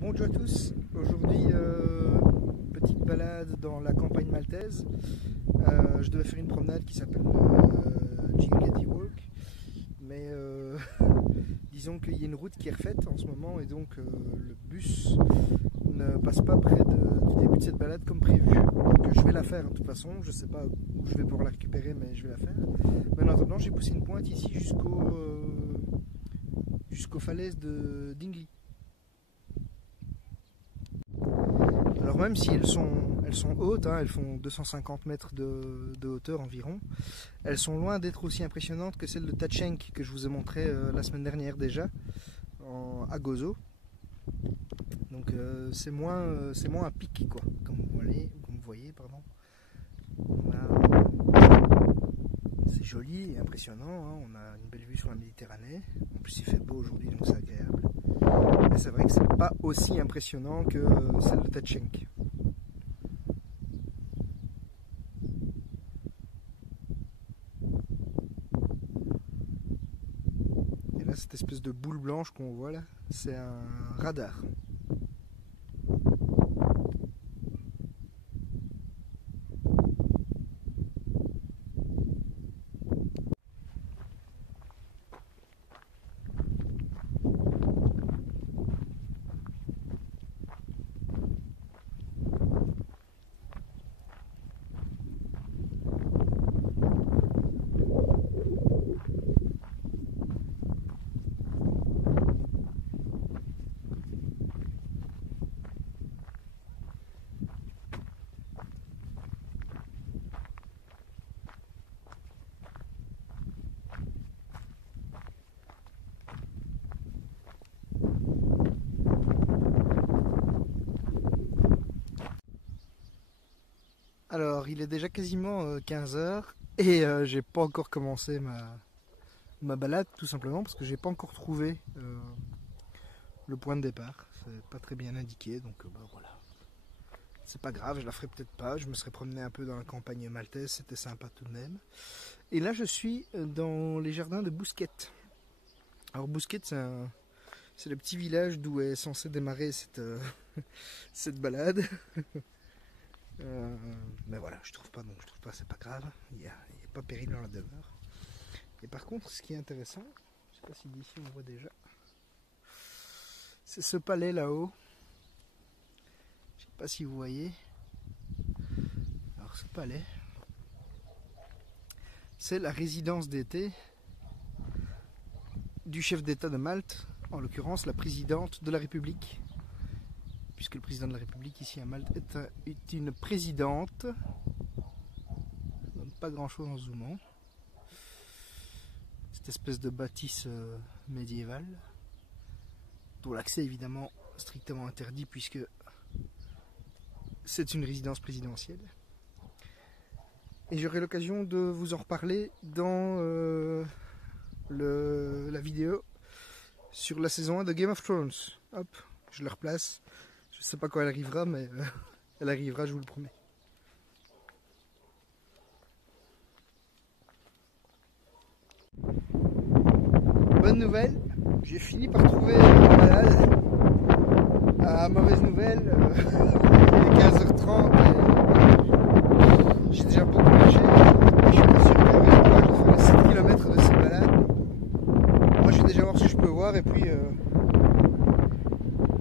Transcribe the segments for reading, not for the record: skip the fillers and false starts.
Bonjour à tous, aujourd'hui petite balade dans la campagne maltaise. Je devais faire une promenade qui s'appelle Gingati Walk, mais disons qu'il y a une route qui est refaite en ce moment et donc le bus ne passe pas près du début de cette balade comme prévu. Donc je vais la faire de toute façon, je ne sais pas où je vais pouvoir la récupérer mais je vais la faire. Mais en attendant j'ai poussé une pointe ici jusqu'aux falaises de Dingley. Alors même si elles sont hautes, hein, elles font 250 mètres de hauteur environ, elles sont loin d'être aussi impressionnantes que celles de Tachenk que je vous ai montré la semaine dernière déjà, à Gozo. Donc c'est moins à pic quoi, comme vous voyez pardon. C'est joli et impressionnant, hein. On a une belle vue sur la Méditerranée, en plus il fait beau aujourd'hui donc c'est agréable. Mais c'est vrai que c'est pas aussi impressionnant que celle de Tachenk. Et là cette espèce de boule blanche qu'on voit là, c'est un radar. Alors, il est déjà quasiment 15 h et j'ai pas encore commencé ma balade, tout simplement parce que j'ai pas encore trouvé le point de départ. C'est pas très bien indiqué, donc bah, voilà. C'est pas grave, je la ferai peut-être pas. Je me serais promené un peu dans la campagne maltaise, c'était sympa tout de même. Et là, je suis dans les jardins de Bousquet. Alors, Bousquet, c'est le petit village d'où est censé démarrer cette balade. Mais voilà, je trouve pas, c'est pas grave, il n'y a pas péril dans la demeure. Et par contre, ce qui est intéressant, je sais pas si d'ici on voit déjà, c'est ce palais là-haut. Je sais pas si vous voyez. Alors ce palais, c'est la résidence d'été du chef d'État de Malte, en l'occurrence la présidente de la République. Puisque le président de la République ici à Malte est une présidente. Ça donne pas grand chose en zoomant. Cette espèce de bâtisse médiévale, dont l'accès est évidemment strictement interdit puisque c'est une résidence présidentielle. Et j'aurai l'occasion de vous en reparler dans la vidéo sur la saison 1 de Game of Thrones. Hop, je le replace. Je sais pas quand elle arrivera, mais elle arrivera, je vous le promets. Bonne nouvelle, j'ai fini par trouver la balade. Mauvaise nouvelle, il est 15 h 30 et j'ai déjà beaucoup marché. Je suis pas sûr que je ferai 7 km de cette balade. Moi je vais déjà voir ce que je peux voir et puis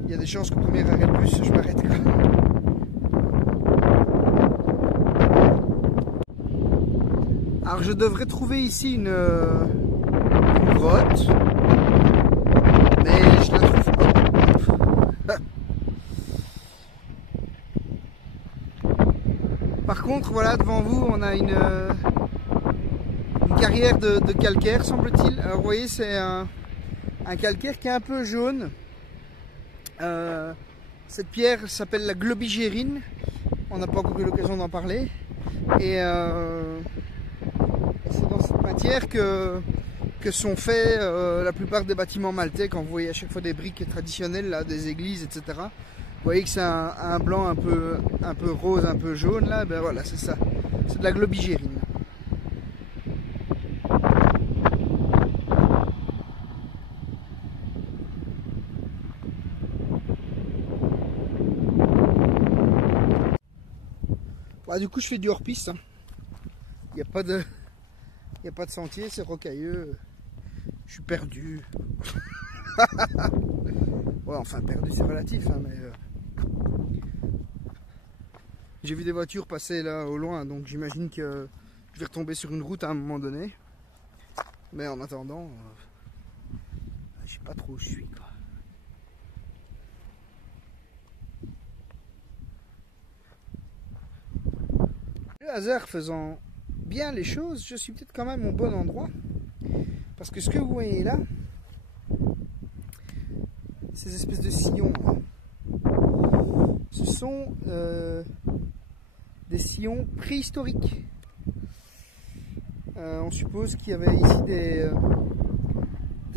il y a des chances qu'au premier arrêt de bus je m'arrête. Alors je devrais trouver ici une grotte, mais je la trouve pas. Par contre, voilà, devant vous, on a une carrière de calcaire, semble-t-il. Alors vous voyez, c'est un calcaire qui est un peu jaune. Cette pierre s'appelle la globigérine. On n'a pas encore eu l'occasion d'en parler. Et c'est dans cette matière que sont faits la plupart des bâtiments maltais. Quand vous voyez à chaque fois des briques traditionnelles, là, des églises, etc. Vous voyez que c'est un blanc un peu rose, un peu jaune là. Ben voilà, c'est ça. C'est de la globigérine. Bah, du coup, je fais du hors-piste. Il n'y a pas de sentier, c'est rocailleux. Je suis perdu. Ouais, enfin, perdu, c'est relatif, hein, mais... J'ai vu des voitures passer là au loin, donc j'imagine que je vais retomber sur une route à un moment donné. Mais en attendant, je sais pas trop où je suis, quoi. Le hasard faisant bien les choses, je suis peut-être quand même au bon endroit. Parce que ce que vous voyez là, ces espèces de sillons, ce sont des sillons préhistoriques. On suppose qu'il y avait ici des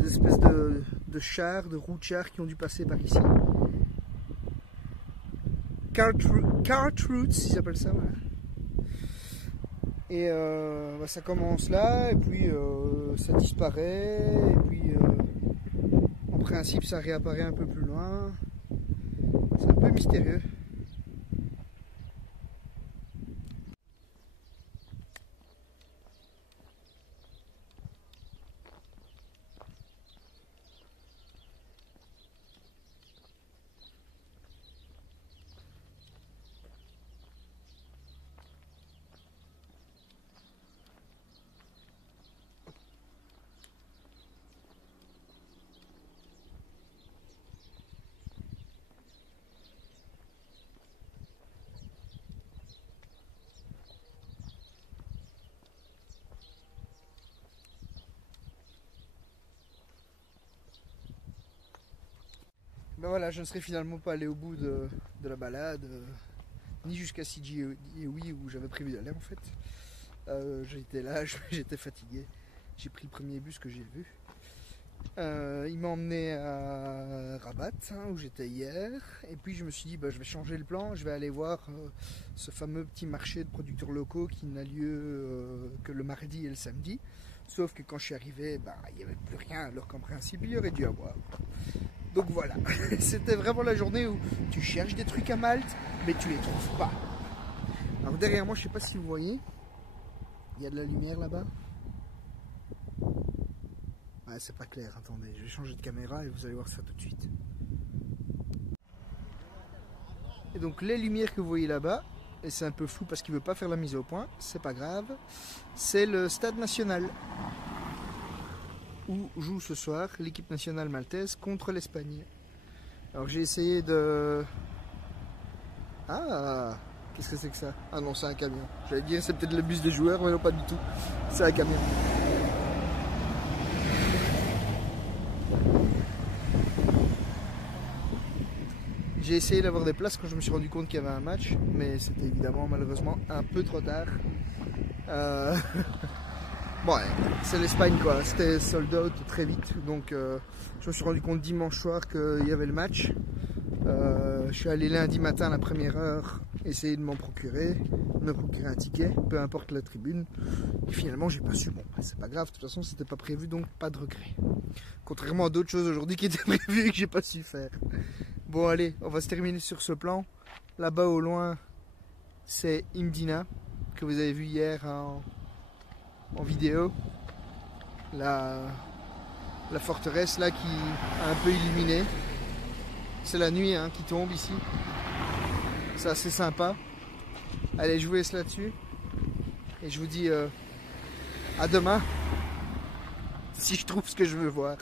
espèces de chars, de roues de chars qui ont dû passer par ici. Cart routes, ils s'appellent ça, voilà. Et bah, ça commence là, et puis ça disparaît, et puis en principe ça réapparaît un peu plus loin. C'est un peu mystérieux. Ben voilà, je ne serais finalement pas allé au bout de la balade, ni jusqu'à Sigiyewi où j'avais prévu d'aller en fait. J'étais là, j'étais fatigué. J'ai pris le premier bus que j'ai vu. Il m'a emmené à Rabat, hein, où j'étais hier. Et puis je me suis dit, bah, je vais changer le plan. Je vais aller voir ce fameux petit marché de producteurs locaux qui n'a lieu que le mardi et le samedi. Sauf que quand je suis arrivé, bah, il n'y avait plus rien, alors qu'en principe, il y aurait dû avoir. Donc voilà, c'était vraiment la journée où tu cherches des trucs à Malte, mais tu les trouves pas. Alors derrière moi, je sais pas si vous voyez, il y a de la lumière là-bas. Ouais, c'est pas clair, attendez, je vais changer de caméra et vous allez voir ça tout de suite. Et donc les lumières que vous voyez là-bas, et c'est un peu flou parce qu'il veut pas faire la mise au point, c'est pas grave, c'est le stade national où joue ce soir l'équipe nationale maltaise contre l'Espagne. Alors j'ai essayé de... Ah, qu'est-ce que c'est que ça? Ah non, c'est un camion. J'allais dire c'est peut-être le bus des joueurs, mais non, pas du tout. C'est un camion. J'ai essayé d'avoir des places quand je me suis rendu compte qu'il y avait un match, mais c'était évidemment malheureusement un peu trop tard. Bon, ouais, c'est l'Espagne quoi, c'était sold out très vite, donc je me suis rendu compte dimanche soir qu'il y avait le match. Je suis allé lundi matin à la première heure essayer de me procurer un ticket, peu importe la tribune, et finalement j'ai pas su. Bon, c'est pas grave, de toute façon c'était pas prévu, donc pas de regret. Contrairement à d'autres choses aujourd'hui qui étaient prévues et que j'ai pas su faire. Bon allez, on va se terminer sur ce plan. Là-bas au loin, c'est Imdina, que vous avez vu hier en vidéo, la forteresse là qui a un peu illuminé. C'est la nuit hein, qui tombe ici, c'est assez sympa. Allez, je vous laisse là-dessus et je vous dis à demain si je trouve ce que je veux voir.